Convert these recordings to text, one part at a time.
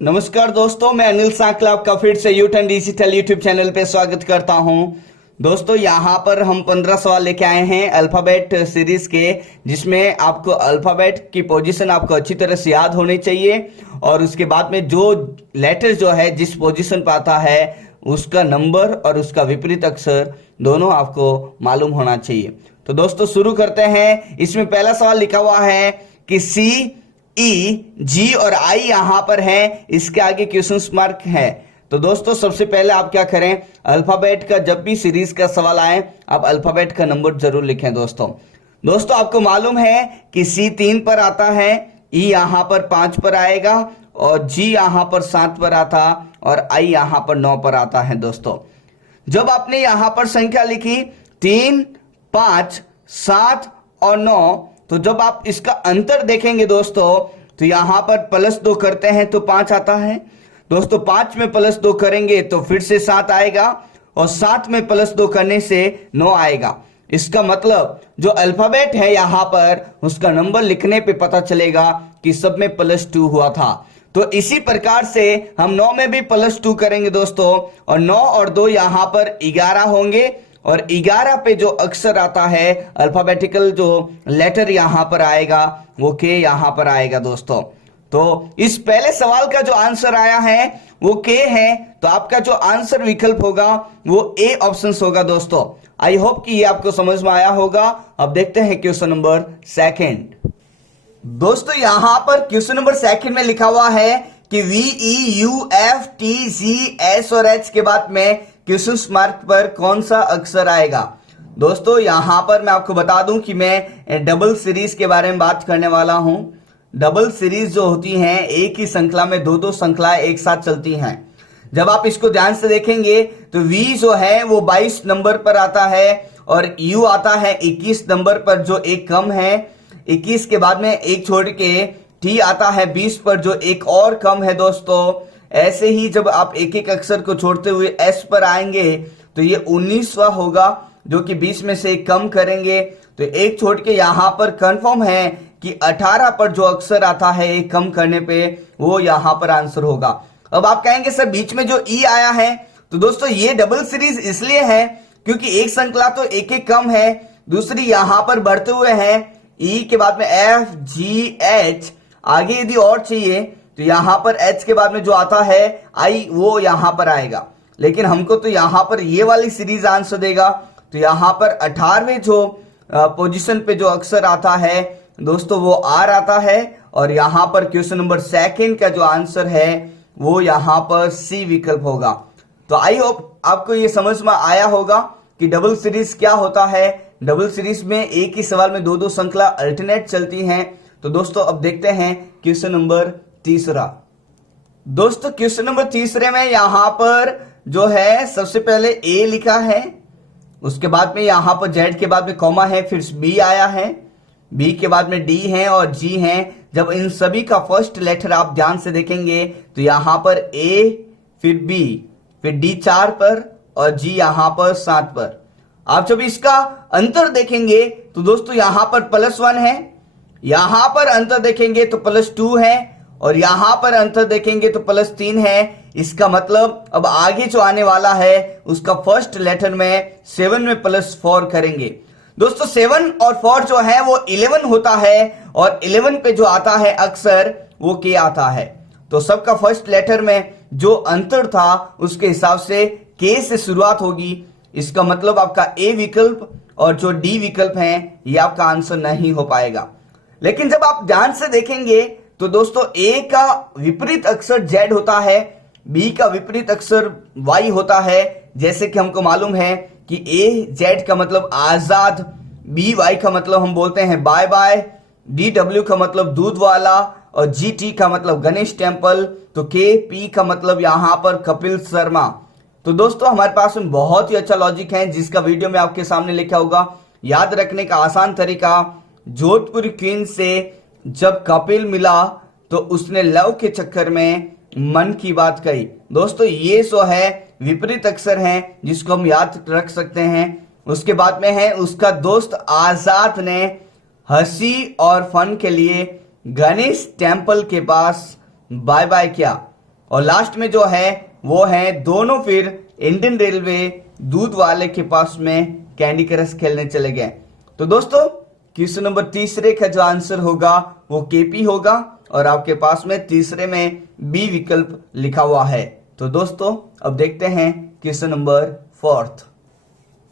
नमस्कार दोस्तों, मैं अनिल सांकला आपका फिर से यूटर्न डिजिटल यूट्यूब चैनल पे स्वागत करता हूं। दोस्तों यहाँ पर हम 15 सवाल लेके आए हैं अल्फाबेट सीरीज के, जिसमें आपको अल्फाबेट की पोजीशन आपको अच्छी तरह से याद होनी चाहिए और उसके बाद में जो लेटर जो है जिस पोजीशन पर आता है उसका नंबर और उसका विपरीत अक्षर दोनों आपको मालूम होना चाहिए। तो दोस्तों शुरू करते हैं। इसमें पहला सवाल लिखा हुआ है कि सी, ई, जी और आई यहां पर है, इसके आगे क्वेश्चन मार्क है। तो दोस्तों सबसे पहले आप क्या करें, अल्फाबेट का जब भी सीरीज का सवाल आए आप अल्फाबेट का नंबर जरूर लिखें। दोस्तों आपको मालूम है कि सी 3 पर आता है, ई यहां पर 5 पर आएगा और जी यहां पर 7 पर आता और आई यहां पर 9 पर आता है। दोस्तों जब आपने यहां पर संख्या लिखी 3, 5, 7 और 9, तो जब आप इसका अंतर देखेंगे दोस्तों तो यहां पर +2 करते हैं तो 5 आता है। दोस्तों 5 में +2 करेंगे तो फिर से 7 आएगा और 7 में +2 करने से 9 आएगा। इसका मतलब जो अल्फाबेट है यहां पर उसका नंबर लिखने पे पता चलेगा कि सब में +2 हुआ था। तो इसी प्रकार से हम 9 में भी +2 करेंगे दोस्तों, और 9 और 2 यहां पर 11 होंगे और 11 पे जो अक्षर आता है अल्फाबेटिकल जो लेटर यहां पर आएगा वो के यहां पर आएगा। दोस्तों तो इस पहले सवाल का जो आंसर आया है वो के है, तो आपका जो आंसर विकल्प होगा वो ए ऑप्शन होगा। दोस्तों आई होप कि ये आपको समझ में आया होगा। अब देखते हैं क्वेश्चन नंबर सेकंड। दोस्तों यहां पर क्वेश्चन नंबर सेकंड में लिखा हुआ है कि VEUFTGH और H के बाद में क्वेश्चन मार्क पर कौन सा अक्षर आएगा। दोस्तों यहां पर मैं आपको बता दूं कि मैं डबल सीरीज के बारे में बात करने वाला हूं। डबल सीरीज जो होती हैं एक ही श्रृंखला में दो श्रृंखलाएं एक साथ चलती हैं। जब आप इसको ध्यान से देखेंगे तो V जो है वो 22 नंबर पर आता है और U आता है 21 नंबर पर जो एक कम है। 21 के बाद में एक छोड़ के T आता है 20 पर जो एक और कम है। दोस्तों ऐसे ही जब आप एक एक अक्षर को छोड़ते हुए S पर आएंगे तो ये 19वां होगा जो कि 20 में से एक कम करेंगे तो एक छोड़ के यहां पर कंफर्म है कि 18 पर जो अक्षर आता है एक कम करने पे वो यहां पर आंसर होगा। अब आप कहेंगे सर बीच में जो ई आया है, तो दोस्तों ये डबल सीरीज इसलिए है क्योंकि एक श्रृंखला तो एक एक कम है, दूसरी यहां पर बढ़ते हुए है। ई के बाद में FGH, आगे यदि और चाहिए तो यहां पर H के बाद में जो आता है I वो यहां पर आएगा, लेकिन हमको तो यहां पर ये वाली सीरीज आंसर देगा। तो यहां पर 18वें जो पोजीशन पे जो अक्षर आता है दोस्तों वो R आता है और यहां पर क्वेश्चन नंबर सेकंड का जो आंसर है वो यहां पर C विकल्प होगा। तो आई होप आपको ये समझ में आया होगा कि डबल सीरीज क्या होता है। डबल सीरीज में एक ही सवाल में दो श्रृंखला अल्टरनेट चलती हैं। तो दोस्तों अब देखते हैं क्वेश्चन नंबर तीसरा। दोस्तों क्वेश्चन नंबर तीसरे में यहां पर जो है सबसे पहले ए लिखा है, उसके बाद में यहां पर जेड के बाद में कॉमा है, फिर बी आया है, बी के बाद में डी है और जी है। जब इन सभी का फर्स्ट लेटर आप ध्यान से देखेंगे तो यहां पर ए, फिर बी, फिर डी 4 पर और जी यहां पर 7 पर। आप जब इसका अंतर देखेंगे तो दोस्तों यहां पर +1 है, यहां पर अंतर देखेंगे तो +2 है और यहां पर अंतर देखेंगे तो +3 है। इसका मतलब अब आगे जो आने वाला है उसका फर्स्ट लेटर में 7 में +4 करेंगे। दोस्तों 7 और 4 जो है वो 11 होता है और 11 पे जो आता है अक्षर वो के आता है। तो सबका फर्स्ट लेटर में जो अंतर था उसके हिसाब से के से शुरुआत होगी। इसका मतलब आपका ए विकल्प और जो डी विकल्प है ये आपका आंसर नहीं हो पाएगा। लेकिन जब आप ध्यान से देखेंगे तो दोस्तों ए का विपरीत अक्षर जेड होता है, बी का विपरीत अक्षर वाई होता है। जैसे कि हमको मालूम है कि ए जेड का मतलब आजाद, बी वाई का मतलब हम बोलते हैं बाय बाय, डी डब्ल्यू का मतलब दूध वाला और जी टी का मतलब गणेश टेम्पल, तो के पी का मतलब यहां पर कपिल शर्मा। तो दोस्तों हमारे पास में बहुत ही अच्छा लॉजिक है जिसका वीडियो में आपके सामने लिखा होगा। याद रखने का आसान तरीका, जोधपुर क्वीन से जब कपिल मिला तो उसने लव के चक्कर में मन की बात कही। दोस्तों ये सो है विपरीत अक्षर है जिसको हम याद रख सकते हैं। उसके बाद में है उसका दोस्त आजाद ने हंसी और फन के लिए गणेश टेम्पल के पास बाय बाय किया। और लास्ट में जो है वो है दोनों फिर इंडियन रेलवे दूध वाले के पास में कैंडी क्रश खेलने चले गए। तो दोस्तों क्वेश्चन नंबर तीसरे का जो आंसर होगा वो केपी होगा और आपके पास में तीसरे में बी विकल्प लिखा हुआ है। तो दोस्तों अब देखते हैं क्वेश्चन नंबर फोर्थ।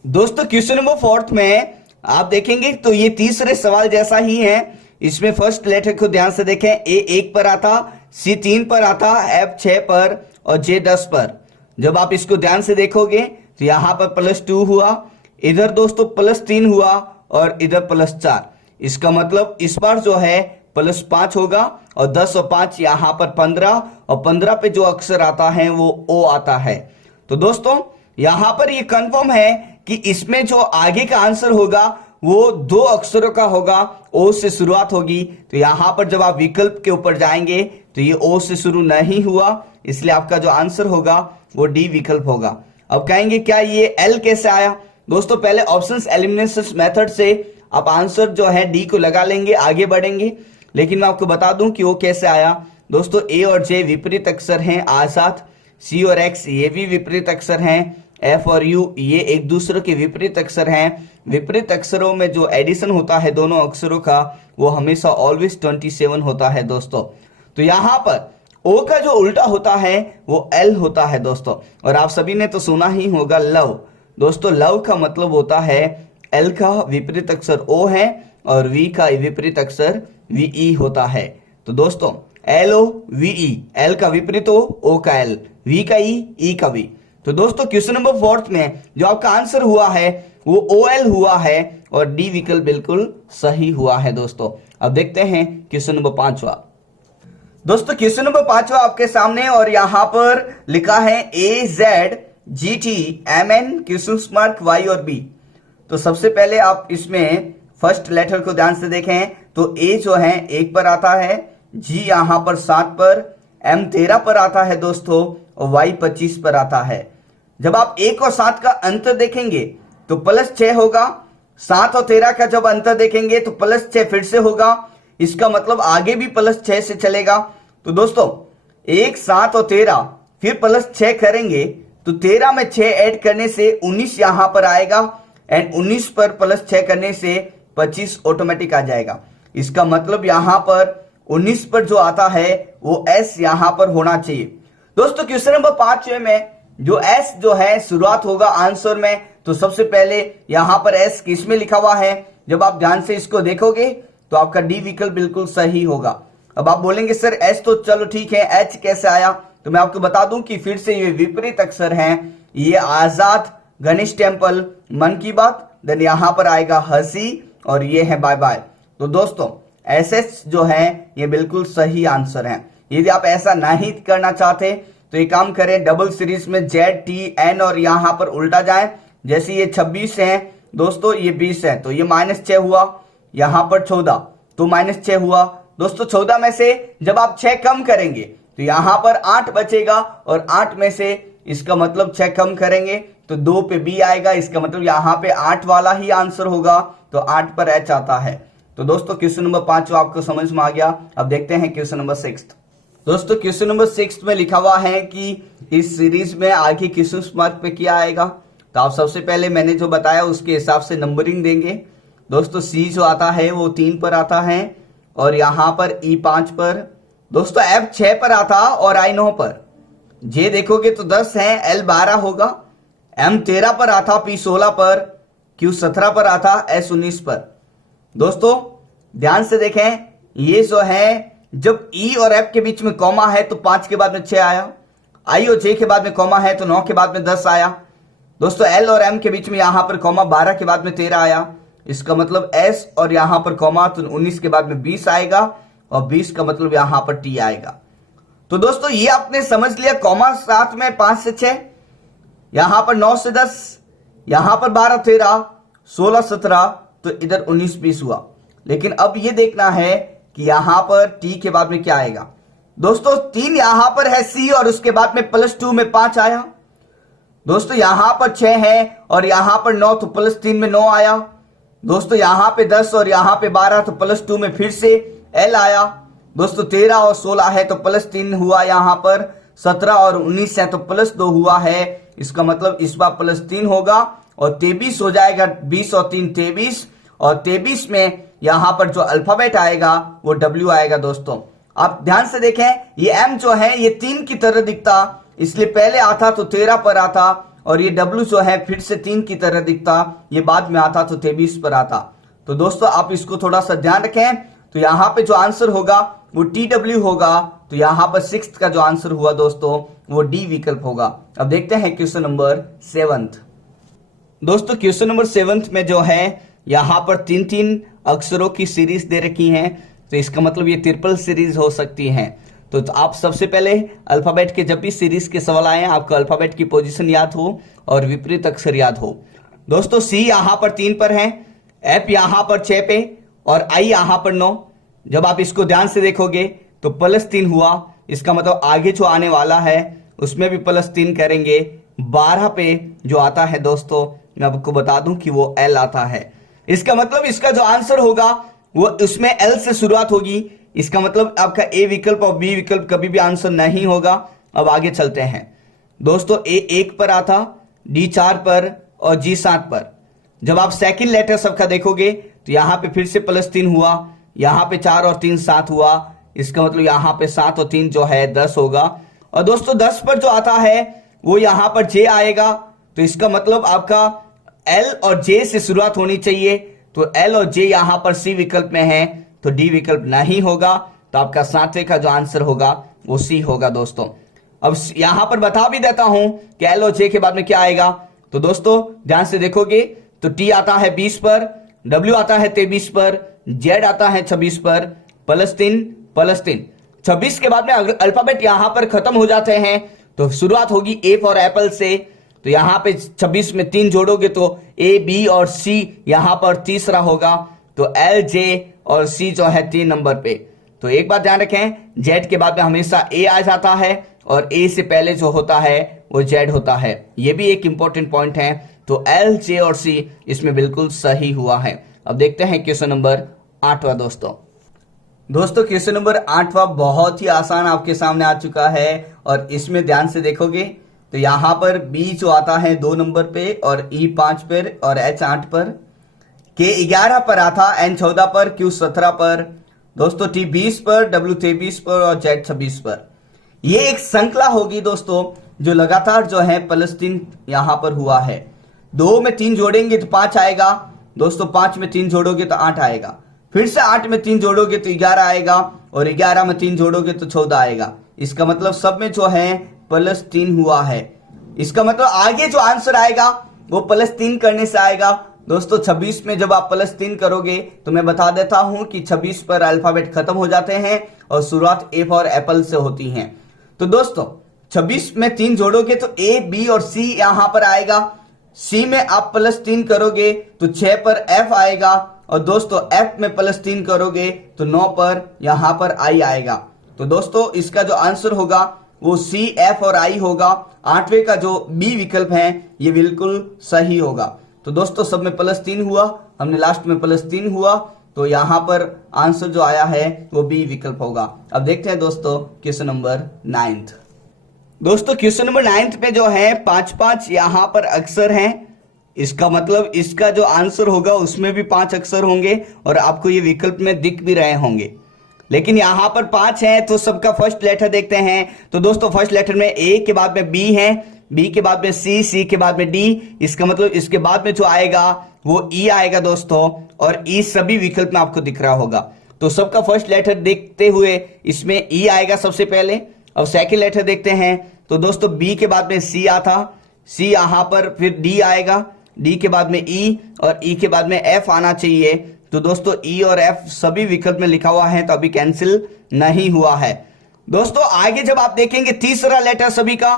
दोस्तों क्वेश्चन नंबर फोर्थ में आप देखेंगे तो ये तीसरे सवाल जैसा ही है। इसमें फर्स्ट लेटर को ध्यान से देखें, ए 1 पर आता, सी 3 पर आता, एफ 6 पर और जे 10 पर। जब आप इसको ध्यान से देखोगे तो यहां पर +2 हुआ, इधर दोस्तों +3 हुआ और इधर +4। इसका मतलब इस बार जो है +5 होगा और 10 और 5 यहां पर 15 और 15 पे जो अक्षर आता है वो ओ आता है। तो दोस्तों यहां पर ये कंफर्म है कि इसमें जो आगे का आंसर होगा वो 2 अक्षरों का होगा, ओ से शुरुआत होगी। तो यहां पर जब आप विकल्प के ऊपर जाएंगे तो ये ओ से शुरू नहीं हुआ, इसलिए आपका जो आंसर होगा वो डी विकल्प होगा। अब कहेंगे क्या ये एल कैसे आया? दोस्तों पहले ऑप्शंस एलिमिनेशन मेथड से आप आंसर जो है डी को लगा लेंगे, आगे बढ़ेंगे। लेकिन मैं आपको बता दूं कि वो कैसे आया। दोस्तों ए और जे विपरीत अक्षर हैं आसात, सी और एक्स ये भी विपरीत अक्षर हैं, एफ और यू ये एक दूसरे के विपरीत अक्षर हैं। विपरीत अक्षरों में जो एडिशन होता है दोनों अक्षरों का वो हमेशा ऑलवेज 27 होता है दोस्तों। तो यहां पर ओ का जो उल्टा होता है वो एल होता है दोस्तों। और आप सभी ने तो सुना ही होगा लव। दोस्तों लव का मतलब होता है एल का विपरीत अक्षर ओ है और वी का विपरीत अक्षर वी होता है। तो दोस्तों एल ओ वी, एल का विपरीत ओ का एल, वी का ई का वी। तो दोस्तों क्वेश्चन नंबर फोर्थ में जो आपका आंसर हुआ है वो ओ एल हुआ है और डी विकल्प बिल्कुल सही हुआ है दोस्तों। अब देखते हैं क्वेश्चन नंबर 5वां। दोस्तों क्वेश्चन नंबर 5वां आपके सामने और यहां पर लिखा है AZGTMN क्वेश्चन मार्क Y और B। तो सबसे पहले आप इसमें फर्स्ट लेटर को ध्यान से देखें तो ए जो है 1 पर आता है, जी यहां पर 7 पर, M 13 पर आता है दोस्तों और Y 25 पर आता है। जब आप 1 और 7 का अंतर देखेंगे तो +6 होगा, 7 और 13 का जब अंतर देखेंगे तो +6 फिर से होगा। इसका मतलब आगे भी +6 से चलेगा। तो दोस्तों 1, 7 और 13 फिर +6 करेंगे तो 13 में 6 ऐड करने से 19 यहां पर आएगा एंड 19 पर +6 करने से 25 ऑटोमेटिक आ जाएगा। इसका मतलब यहां पर 19 पर जो आता है वो एस यहां पर होना चाहिए। दोस्तों क्वेश्चन नंबर 5 में जो एस जो है शुरुआत होगा आंसर में, तो सबसे पहले यहां पर एस किस में लिखा हुआ है? जब आप ध्यान से इसको देखोगे तो आपका डी विकल्प बिल्कुल सही होगा। अब आप बोलेंगे सर एस तो चलो ठीक है, एच कैसे आया? तो मैं आपको बता दूं कि फिर से ये विपरीत अक्षर हैं। ये आजाद, गणेश टेम्पल, मन की बात, देन यहां पर आएगा हंसी और ये है बाय बाय। तो दोस्तों एस एस जो है ये बिल्कुल सही आंसर है। यदि आप ऐसा नहीं करना चाहते तो ये काम करें, डबल सीरीज में ZTN और यहां पर उल्टा जाए। जैसे ये 26 है दोस्तों, ये 20 है तो ये -6 हुआ, यहां पर 14 तो -6 हुआ। दोस्तों 14 में से जब आप 6 कम करेंगे तो यहां पर 8 बचेगा और 8 में से इसका मतलब 6 कम करेंगे तो 2 पे बी आएगा। इसका मतलब यहां पे 8 वाला ही आंसर होगा, तो 8 पर एच आता है। तो दोस्तों क्वेश्चन नंबर 5 आपको समझ में आ गया। अब देखते हैं क्वेश्चन नंबर 6। दोस्तों क्वेश्चन नंबर 6 में लिखा हुआ है कि इस सीरीज में आगे क्वेश्चन मार्क पे क्या आएगा। तो आप सबसे पहले मैंने जो बताया उसके हिसाब से नंबरिंग देंगे। दोस्तों सी जो आता है वो 3 पर आता है और यहां पर ई 5 पर। दोस्तों एफ 6 पर आता और आई 9 पर। जे देखोगे तो 10 है, एल 12 होगा, एम 13 पर आता, पी 16 पर, क्यू 17 पर आता, एस 19 पर। दोस्तों ध्यान से देखें, ये जो है जब ई और एफ के बीच में कॉमा है तो 5 के बाद में 6 आया, आई और जे के बाद में कॉमा है तो 9 के बाद में 10 आया। दोस्तों एल और एम के बीच में यहां पर कॉमा 12 के बाद में 13 आया। इसका मतलब एस और यहां पर कॉमा तो 19 के बाद में 20 आएगा और 20 का मतलब यहां पर टी आएगा। तो दोस्तों ये आपने समझ लिया, कॉमा साथ में 5 से 6, यहां पर 9 से 10, यहां पर 12 13, 16 17, तो इधर 19 20 हुआ। लेकिन अब ये देखना है कि यहां पर टी के बाद में क्या आएगा। दोस्तों 3 यहां पर है सी और उसके बाद में +2 में 5 आया। दोस्तों यहां पर 6 है और यहां पर 9 तो +3 में 9 आया। दोस्तों यहां पे 10 और यहां पे 12 तो +2 में फिर से एल आया। दोस्तों 13 और 16 है तो +3 हुआ यहां पर, 17 और 19 है तो +2 हुआ है, इसका मतलब इस बार +3 होगा और 23 हो जाएगा। 20 और 3 23 और 23 में यहां पर जो अल्फाबेट आएगा वो W आएगा। दोस्तों आप ध्यान से देखें, ये M जो है ये 3 की तरह दिखता, इसलिए पहले आता तो 13 पर आता, और ये W जो है फिर से 3 की तरह दिखता, ये बाद में आता तो 23 पर आता। तो दोस्तों आप इसको थोड़ा सा ध्यान रखें। तो यहाँ पे जो आंसर होगा वो TW होगा। तो यहाँ पर 6th का जो आंसर हुआ दोस्तों वो D विकल्प होगा। अब देखते हैं क्वेश्चन नंबर 7th। दोस्तों क्वेश्चन नंबर 7th में जो है यहाँ पर 3-3 अक्षरों की सीरीज दे रखी है, तो इसका मतलब ये ट्रिपल सीरीज हो सकती है। तो आप सबसे पहले अल्फाबेट के जब भी सीरीज के सवाल आए आपको अल्फाबेट की पोजीशन याद हो और विपरीत अक्षर याद हो। दोस्तों C यहाँ पर 3 पर है, F यहाँ पर 6 पे और I यहाँ पर 9। जब आप इसको ध्यान से देखोगे तो +3 हुआ, इसका मतलब आगे जो आने वाला है उसमें भी +3 करेंगे। 12 पे जो आता है दोस्तों मैं आपको बता दूं कि वो L आता है। इसका मतलब इसका जो आंसर होगा वो उसमें L से शुरुआत होगी। इसका मतलब आपका A विकल्प और B विकल्प कभी भी आंसर नहीं होगा। अब आगे चलते हैं दोस्तों। A 1 पर आता, D 4 पर और G 7 पर। जब आप सेकंड लेटर सबका देखोगे तो यहाँ पे फिर से +3 हुआ, यहाँ पे 4 और 3 7 हुआ, इसका मतलब यहाँ पे 7 और 3 जो है 10 होगा। और दोस्तों 10 पर जो आता है वो यहाँ पर J आएगा, तो इसका मतलब आपका L और J से शुरुआत होनी चाहिए। तो L और J यहाँ पर C विकल्प में है, तो D विकल्प नहीं होगा। तो आपका 7वें का जो आंसर होगा वो C होगा। दोस्तों अब यहाँ पर बता भी देता हूं कि L और J के बाद में क्या आएगा। तो दोस्तों ध्यान से देखोगे तो T आता है 20 पर, W आता है 23 पर, Z आता है 26 पर, +3 26 के बाद में अल्फाबेट यहां पर खत्म हो जाते हैं, तो शुरुआत होगी A फॉर एप्पल से। तो यहां पे 26 में 3 जोड़ोगे तो A, B और C यहां पर तीसरा होगा। तो L, J और C जो है 3 नंबर पे। तो एक बात ध्यान रखें, Z के बाद में हमेशा A आ जाता है और A से पहले जो होता है वो Z होता है। ये भी एक इंपॉर्टेंट पॉइंट है। तो L, J और C इसमें बिल्कुल सही हुआ है। अब देखते हैं क्वेश्चन नंबर 8वां। दोस्तों क्वेश्चन नंबर 8वां बहुत ही आसान आपके सामने आ चुका है, और इसमें ध्यान से देखोगे तो यहाँ पर B जो आता है 2 नंबर पे और E 5 पर और H 8 पर, K 11 पर आता, N 14 पर, Q 17 पर, दोस्तों T 20 पर, W 23 पर और Z 26 पर। ये एक श्रृंखला होगी दोस्तों जो लगातार जो है +3 यहां पर हुआ है। 2 में 3 जोड़ेंगे तो 5 आएगा दोस्तों, 5 में 3 जोड़ोगे तो 8 आएगा, फिर से 8 में 3 जोड़ोगे तो 11 आएगा और 11 में 3 जोड़ोगे तो 14 आएगा। इसका मतलब सब में जो है +3 हुआ है। इसका मतलब आगे जो आंसर आएगा वो +3 करने से आएगा। दोस्तों 26 में जब आप +3 करोगे तो मैं बता देता हूं कि 26 पर अल्फाबेट खत्म हो जाते हैं और शुरुआत A फॉर एप्पल से होती है। तो दोस्तों 26 में 3 जोड़ोगे तो A, B और C यहां पर आएगा। C में आप +3 करोगे तो 6 पर F आएगा, और दोस्तों F में +3 करोगे तो 9 पर यहां पर I आएगा। तो दोस्तों इसका जो आंसर होगा वो C, F और I होगा। 8वें का जो B विकल्प है ये बिल्कुल सही होगा। तो दोस्तों सब में +3 हुआ, हमने लास्ट में +3 हुआ, तो यहां पर आंसर जो आया है वो B विकल्प होगा। अब देखते हैं दोस्तों क्वेश्चन नंबर 9। दोस्तों क्वेश्चन नंबर 9 पे जो है 5-5 यहां पर अक्षर हैं। इसका मतलब इसका जो आंसर होगा उसमें भी 5 अक्षर होंगे और आपको ये विकल्प में दिख भी रहे होंगे, लेकिन यहां पर 5 है तो सबका फर्स्ट लेटर देखते हैं। तो दोस्तों फर्स्ट लेटर में A के बाद में B है, B के बाद में C, C के बाद में D। इसका मतलब इसके बाद में जो आएगा वो E आएगा दोस्तों, और E सभी विकल्प में आपको दिख रहा होगा। तो सबका फर्स्ट लेटर देखते हुए इसमें E आएगा सबसे पहले। अब सेकंड लेटर देखते हैं, तो दोस्तों B के बाद में C आता, C यहां पर फिर D आएगा, D के बाद में E और E के बाद में F आना चाहिए। तो दोस्तों E और F सभी विकल्प में लिखा हुआ है, तो अभी कैंसिल नहीं हुआ है। दोस्तों आगे जब आप देखेंगे तीसरा लेटर सभी का,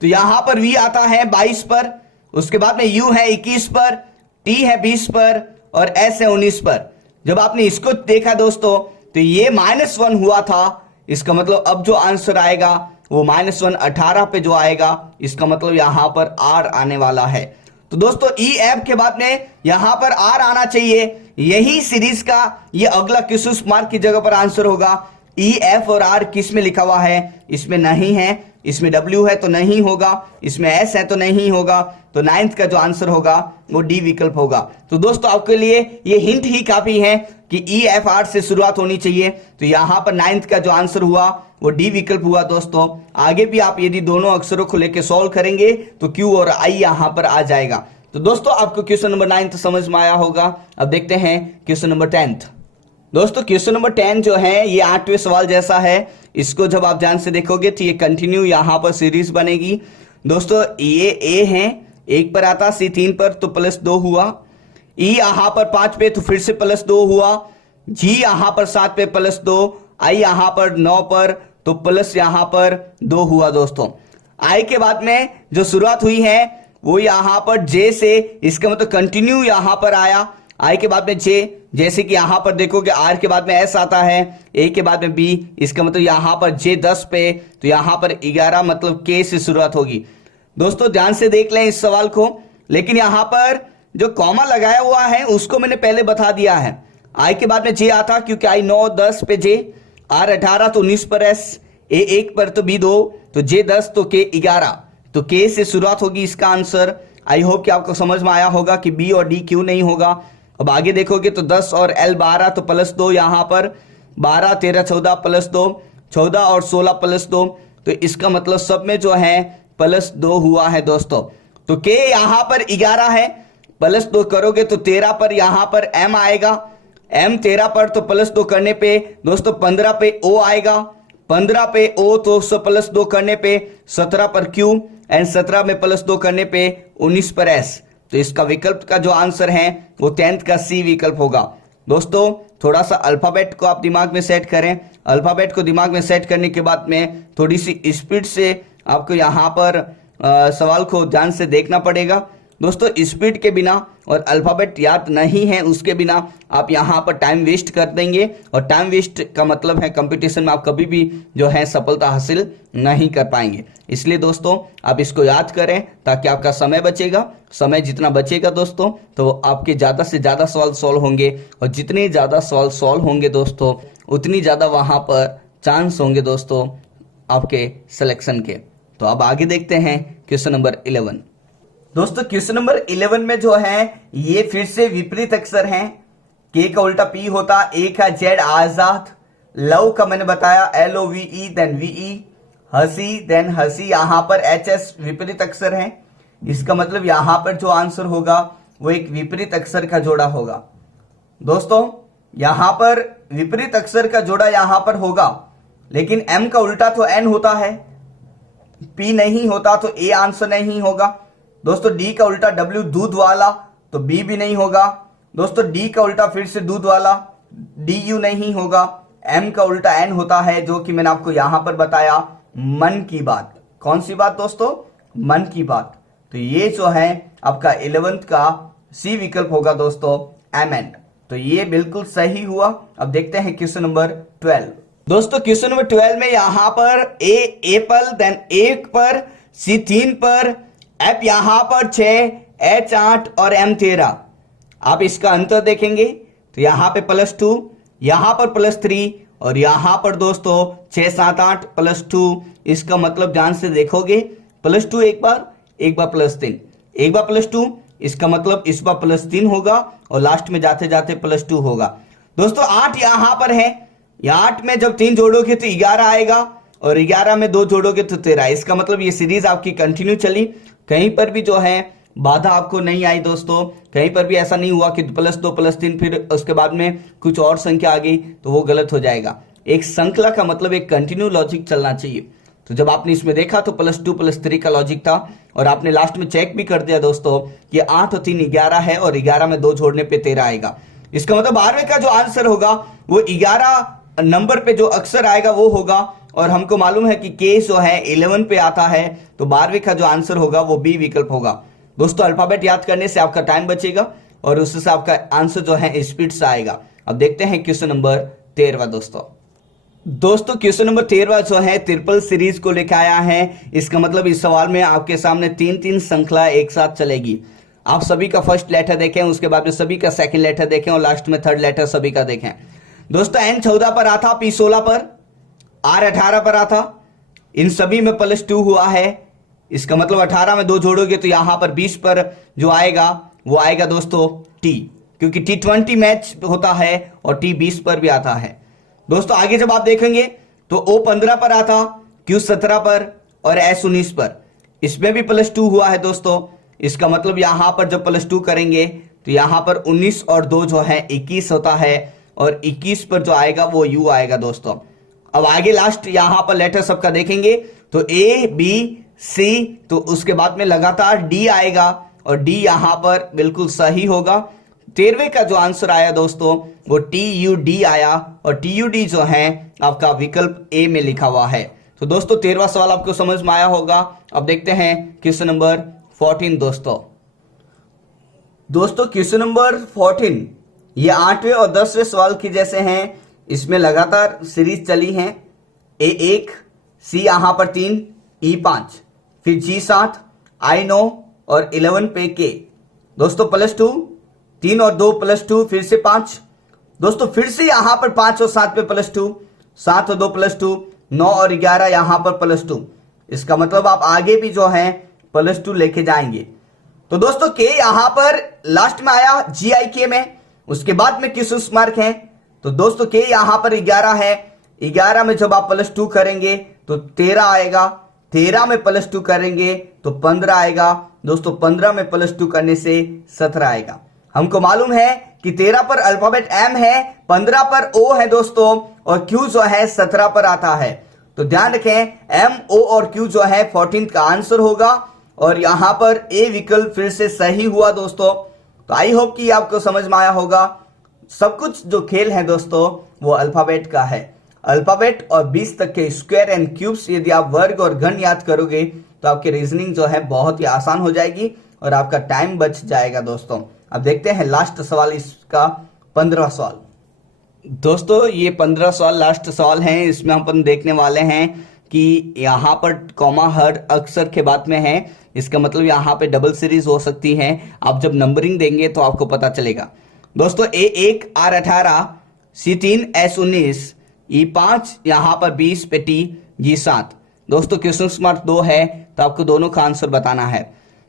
तो यहां पर V आता है 22 पर, उसके बाद में U है 21 पर, T है 20 पर और S है 19 पर। जब आपने इसको देखा दोस्तों तो ये -1 हुआ था। इसका मतलब अब जो आंसर आएगा वो -1 18 पे जो आएगा, इसका मतलब यहां पर R आने वाला है। तो दोस्तों E, F के बाद में यहां पर R आना चाहिए। यही सीरीज का ये अगला क्वेश्चन मार्क की जगह पर आंसर होगा। E, F और R किस में लिखा हुआ है? इसमें नहीं है, इसमें W है तो नहीं होगा, इसमें S है तो नहीं होगा, तो 9th का जो आंसर होगा वो D विकल्प होगा। तो दोस्तों आपके लिए ये हिंट ही काफी है कि EFR से शुरुआत होनी चाहिए। तो यहां पर 9th का जो आंसर हुआ वो D विकल्प हुआ। दोस्तों आगे भी आप यदि दोनों अक्षरों को लेकर सॉल्व करेंगे तो Q और I यहां पर आ जाएगा। तो दोस्तों आपको क्वेश्चन नंबर 9 समझ में आया होगा। अब देखते हैं क्वेश्चन नंबर 10। दोस्तों क्वेश्चन नंबर 10 जो है ये 8वें सवाल जैसा है। इसको जब आप ध्यान से देखोगे तो ये कंटिन्यू यहां पर सीरीज बनेगी। दोस्तों ये A है, 1 पर आता, C 3 पर तो +2 हुआ, E यहां पर 5 पे तो फिर से +2 हुआ, G यहां पर 7 पे +2, I यहां पर 9 पर तो प्लस यहां पर 2 हुआ। दोस्तों I के बाद में जो शुरुआत हुई है वो यहां पर J से, इसका मतलब कंटिन्यू यहां पर आया। I के बाद में J, जैसे कि यहां पर देखोगे R के बाद में S आता है, A के बाद में B, इसका मतलब यहां पर J 10 पे तो यहां पर 11 मतलब K से शुरुआत होगी। दोस्तों ध्यान से देख लें इस सवाल को, लेकिन यहां पर जो कॉमा लगाया हुआ है उसको मैंने पहले बता दिया है। I के बाद में J आता क्योंकि I 9 10 पे J, R 18 तो 19 पर S, A 1 पर तो B 2 तो J 10 तो K 11 तो K से शुरुआत होगी इसका आंसर। आई होप कि आपको समझ में आया होगा कि B और D क्यों नहीं होगा। अब आगे देखोगे तो 10 और L 12 तो +2 यहां पर, 12 13 14 +2, 14 और 16 +2 तो इसका मतलब सब में जो है +2 हुआ है। दोस्तों तो K यहां पर 11 है, +2 करोगे तो 13 पर यहां पर M आएगा, M 13 पर तो +2 करने पे दोस्तों 15 पे O आएगा, 15 पे O तो +2 करने पे 17 पर Q एंड 17 में +2 करने पे 19 पर S। तो इसका विकल्प का जो आंसर है वो 10th का C विकल्प होगा। दोस्तों थोड़ा सा अल्फाबेट को आप दिमाग में सेट करें। अल्फाबेट को दिमाग में सेट करने के बाद में थोड़ी सी स्पीड से आपको यहाँ पर सवाल को ध्यान से देखना पड़ेगा। दोस्तों स्पीड के बिना और अल्फाबेट याद नहीं है उसके बिना आप यहाँ पर टाइम वेस्ट कर देंगे, और टाइम वेस्ट का मतलब है कंपटीशन में आप कभी भी जो है सफलता हासिल नहीं कर पाएंगे। इसलिए दोस्तों आप इसको याद करें ताकि आपका समय बचेगा। समय जितना बचेगा दोस्तों तो आपके ज़्यादा से ज़्यादा सवाल सॉल्व होंगे, और जितने ज़्यादा सवाल सॉल्व होंगे दोस्तों उतनी ज़्यादा वहाँ पर चांस होंगे दोस्तों आपके सिलेक्शन के। तो अब आगे देखते हैं क्वेश्चन नंबर 11। दोस्तों क्वेश्चन नंबर 11 में जो है ये फिर से विपरीत अक्षर हैं। K का उल्टा P होता, A का Z आजाद, लव का मैंने बताया LOVE देन VE, हंसी देन हंसी, यहां पर HS विपरीत अक्षर है। इसका मतलब यहां पर जो आंसर होगा वो एक विपरीत अक्षर का जोड़ा होगा। दोस्तों यहां पर विपरीत अक्षर का जोड़ा यहां पर होगा, लेकिन M का उल्टा तो N होता है, P नहीं होता तो A आंसर नहीं होगा। दोस्तों D का उल्टा W दूध वाला तो B भी नहीं होगा। दोस्तों D का उल्टा फिर से दूध वाला, DU नहीं होगा। M का उल्टा N होता है, जो कि मैंने आपको यहां पर बताया मन की बात। कौन सी बात दोस्तों? मन की बात। तो ये जो है आपका 11th का C विकल्प होगा दोस्तों MN। तो ये बिल्कुल सही हुआ। अब देखते हैं क्वेश्चन नंबर 12। दोस्तों क्वेश्चन नंबर 12 में यहां पर A एप्पल, देन 1 पर, C 3 पर, F यहां पर 6, H 8 और M 13। आप इसका अंतर देखेंगे तो यहां पे +2, यहां पर +3 और यहां पर दोस्तों 6 7 8 +2। इसका मतलब ध्यान से देखोगे +2 एक बार +3, एक बार +2, इसका मतलब इस बार +3 होगा और लास्ट में जाते जाते +2 होगा। दोस्तों 8 यहां पर है, 8 में जब 3 जोड़ोगे तो 11 आएगा और 11 में 2 जोड़ोगे तो 13। इसका मतलब ये सीरीज आपकी कंटिन्यू चली, कहीं पर भी जो है बाधा आपको नहीं आई। दोस्तों कहीं पर भी ऐसा नहीं हुआ कि +2 +3 फिर उसके बाद में कुछ और संख्या आ गई तो वो गलत हो जाएगा। एक श्रृंखला का मतलब एक कंटिन्यू लॉजिक चलना चाहिए। तो जब आपने इसमें देखा तो +2 +3 का लॉजिक था, और आपने लास्ट में चेक भी कर दिया दोस्तों कि 8 और 3 11 है और 11 में 2 जोड़ने पे 13 आएगा। इसका मतलब 12वें का जो आंसर होगा वो 11 नंबर पे जो अक्षर आएगा वो होगा, और हमको मालूम है कि K जो है 11 पे आता है, तो 12वें का जो आंसर होगा वो B विकल्प होगा। दोस्तों अल्फाबेट याद करने से आपका टाइम बचेगा और उससे आपका आंसर जो है स्पीड से आएगा। अब देखते हैं क्वेश्चन नंबर 13। दोस्तों क्वेश्चन नंबर 13 जो है ट्रिपल सीरीज को लेकर आया है। इसका मतलब इस सवाल में आपके सामने 3-3 श्रृंखला एक साथ चलेगी। आप सभी का फर्स्ट लेटर देखें, उसके बाद में सभी का सेकंड लेटर देखें और लास्ट में थर्ड लेटर सभी का देखें। दोस्तों N 14 पर आता, P 16 पर, R 18 पर आता, इन सभी में +2 हुआ है। इसका मतलब 18 में 2 जोड़ोगे तो यहां पर 20 पर जो आएगा वो आएगा दोस्तों टी, क्योंकि T20 मैच होता है और T20 पर भी आता है। दोस्तों आगे जब आप देखेंगे तो O 15 पर आता, Q 17 पर और S 19 पर, इसमें भी +2 हुआ है दोस्तों। इसका मतलब यहां पर जब +2 करेंगे तो यहां पर 19 और 2 जो है 21 होता है और 21 पर जो आएगा वो U आएगा दोस्तों। अब आगे लास्ट यहां पर लेटर सबका देखेंगे तो A B C, तो उसके बाद में लगातार D आएगा और D यहां पर बिल्कुल सही होगा। 13वें का जो आंसर आया दोस्तों वो TUD आया और TUD जो है आपका विकल्प A में लिखा हुआ है। तो दोस्तों 13वां सवाल आपको समझ में आया होगा। अब देखते हैं क्वेश्चन नंबर 14 दोस्तों क्वेश्चन नंबर 14 ये 8वें और 10वें सवाल की जैसे हैं। इसमें लगातार सीरीज चली है। A1 C यहां पर 3 E5, फिर G7 I9 और 11 पे K। दोस्तों +2, 3 और 2 +2, फिर से 5। दोस्तों फिर से यहां पर 5 और 7 पे +2, 7 और 2 +2, 9 और 11 यहां पर +2। इसका मतलब आप आगे भी जो है +2 लेके जाएंगे। तो दोस्तों K यहां पर लास्ट में आया GIK में, उसके बाद में क्वेश्चन मार्क है। तो दोस्तों K यहां पर 11 है। 11 में जब आप +2 करेंगे तो 13 आएगा। 13 में +2 करेंगे तो 15 आएगा। दोस्तों 15 में +2 करने से 17 आएगा। हमको मालूम है कि 13 पर अल्फाबेट M है, 15 पर O है दोस्तों, और Q जो है 17 पर आता है। तो ध्यान रखें M, O और Q जो है 14 का आंसर होगा और यहां पर A विकल्प फिर से सही हुआ दोस्तों। तो आई होप कि आपको समझ में आया होगा। सब कुछ जो खेल है दोस्तों वो अल्फाबेट का है। अल्फाबेट और 20 तक के स्क्वायर एंड क्यूब्स यदि आप वर्ग और घन याद करोगे तो आपकी रीजनिंग जो है बहुत ही आसान हो जाएगी और आपका टाइम बच जाएगा दोस्तों। अब देखते हैं लास्ट सवाल, इसका 15वां सवाल। दोस्तों ये 15 सवाल लास्ट सवाल हैं। इसमें हम अपन देखने वाले हैं कि यहाँ पर कॉमा हर अक्षर के बाद में है। इसका मतलब यहाँ पे डबल सीरीज हो सकती है। आप जब नंबरिंग देंगे तो आपको पता चलेगा। दोस्तों A1 R18, C3 S19, E5 यहाँ पर 20 पे T, G7। दोस्तों क्वेश्चन मार्क 2 है तो आपको दोनों का आंसर बताना है।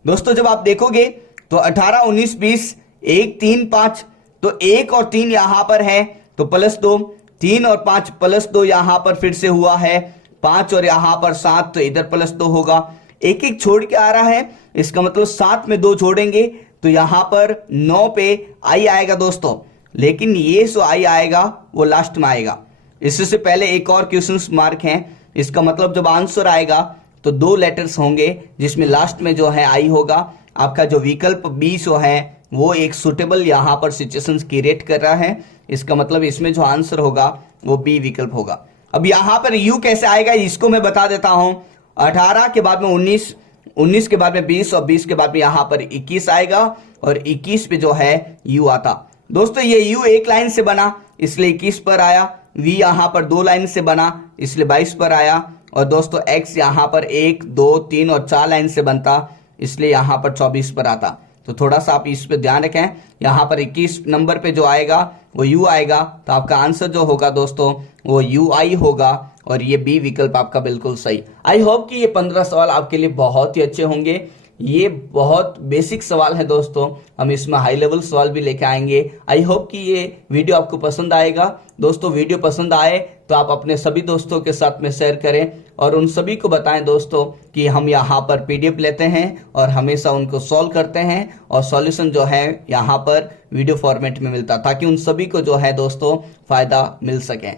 दोस्तों जब आप देखोगे तो 18, 19, 20, 1, 3, 5, तो 1 और 3 यहां पर है तो +2, 3 और 5 +2 यहां पर फिर से हुआ है, 5 और यहां पर 7 तो इधर +2 होगा। एक एक छोड़ के आ रहा है, इसका मतलब 7 में 2 जोड़ेंगे तो यहां पर 9 पे I आएगा दोस्तों, लेकिन ये जो I आएगा वो लास्ट में आएगा। इससे पहले एक और क्वेश्चन मार्क है। इसका मतलब जब आंसर आएगा तो 2 लेटर्स होंगे जिसमें लास्ट में जो है I होगा। आपका जो विकल्प B जो है वो एक सुटेबल यहाँ पर सिचुएशन क्रिएट कर रहा है। इसका मतलब इसमें जो आंसर होगा वो B विकल्प होगा। अब यहाँ पर U कैसे आएगा इसको मैं बता देता हूँ। 18 के बाद में 19, 19 के बाद में 20 और 20 के बाद में यहाँ पर 21 आएगा और 21 पे जो है U आता। दोस्तों ये U एक लाइन से बना इसलिए 21 पर आया, V यहाँ पर 2 लाइन से बना इसलिए 22 पर आया, और दोस्तों X यहाँ पर 1, 2, 3 और 4 लाइन से बनता इसलिए यहाँ पर 24 पर आता। तो थोड़ा सा आप इस पे ध्यान रखें। यहाँ पर 21 नंबर पे जो आएगा वो U आएगा, तो आपका आंसर जो होगा दोस्तों वो UI होगा और ये B विकल्प आपका बिल्कुल सही। आई होप कि ये 15 सवाल आपके लिए बहुत ही अच्छे होंगे। ये बहुत बेसिक सवाल है दोस्तों, हम इसमें हाई लेवल सवाल भी लेके आएंगे। आई होप कि ये वीडियो आपको पसंद आएगा। दोस्तों वीडियो पसंद आए तो आप अपने सभी दोस्तों के साथ में शेयर करें और उन सभी को बताएं दोस्तों कि हम यहाँ पर PDF लेते हैं और हमेशा उनको सॉल्व करते हैं और सॉल्यूशन जो है यहाँ पर वीडियो फॉर्मेट में मिलता, ताकि उन सभी को जो है दोस्तों फायदा मिल सके।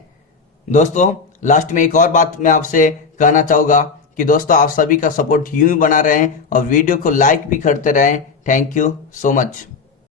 दोस्तों लास्ट में एक और बात मैं आपसे कहना चाहूँगा कि दोस्तों आप सभी का सपोर्ट यूं ही बना रहें और वीडियो को लाइक भी करते रहें। Thank you so much.